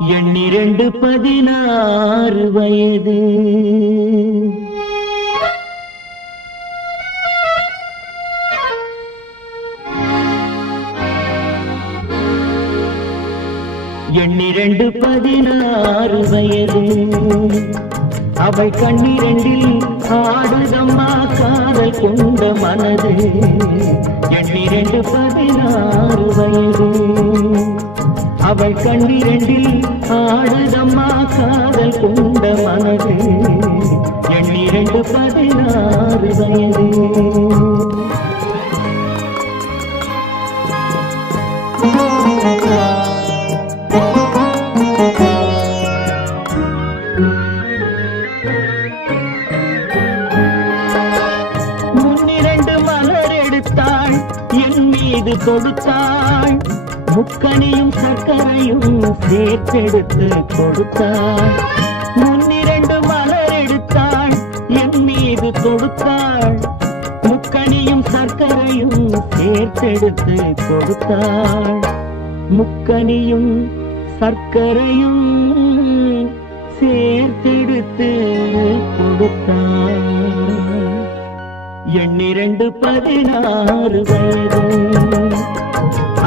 எண்ணிரண்டு 16 வயது. எண்ணிரண்டு 16 வயது. அவள் கண்ணிரண்டில் ஆடுதம்மா காதல் கொண்ட மனது. எண்ணிரண்டு 16 வயது. அவள் கண்ணிரண்டில் ஆடுதம்மா காதல் கொண்ட மனது. எண்ணிரண்டு 16 வயது. முன்னிரண்டு மலர் எடுத்தாள் என் மீது கொடுத்தாள். முக்கனியும் சர்க்கரையும் சேர்த்தெடுத்து கொடுத்தாள். முன்னிரண்டு மலர் எடுத்தாள் என் மீது கொடுத்தாள். முக்கனியும் சர்க்கரையும் சேர்த்தெடுத்து கொடுத்தாள். முக்கனியும் சர்க்கரையும் சேர்த்தெடுத்து கொடுத்தாள். எண்ணிரண்டு 16 வயது.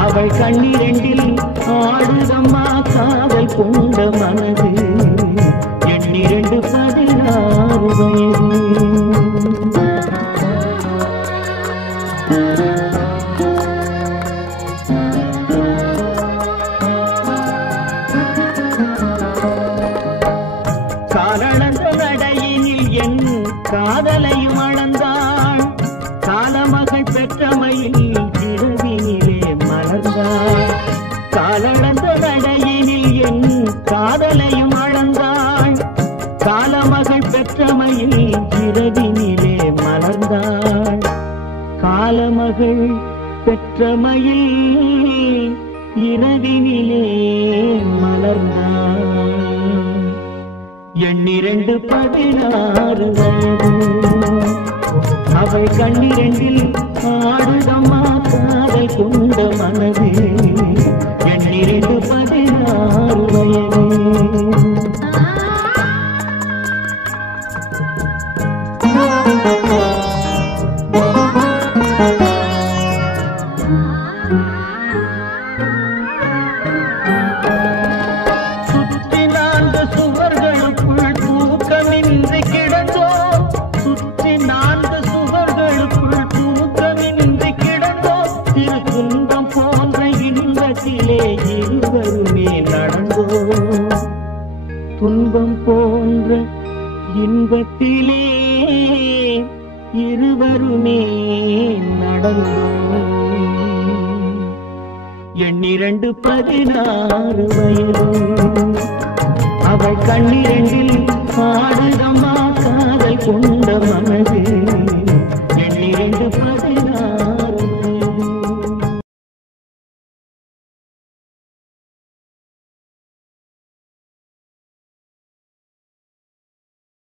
அவள் கண்ணிரண்டில் ஆடுதம்மா காதல் கொண்ட மனது. எண்ணிரண்டு 16 வயது. காலளந்த நடையினில் என் காதலையும் அளந்தாள். காலமகள் பெற்றமையில் இரவினிலே மலர்ந்தாள். காலளந்த நடையினில் என் காதலையும் அளந்தாள். காலமகள் பெற்றமையில் இரவினிலே மலர்ந்தாள். காலமகள் பெற்றமையில் இரவினிலே மலர்ந்தாள். எண்ணிரண்டு 16 வயது. அவள் கண்ணிரண்டில் ஆடுதம்மா காதல் கொண்ட மனது. எண்ணிரண்டு 16 வயது. இருவருமே நடந்தோ. துன்பம் போன்ற இன்பத்திலே இருவருமே நடந்தோ. எண்ணிரண்டு 16 வயது.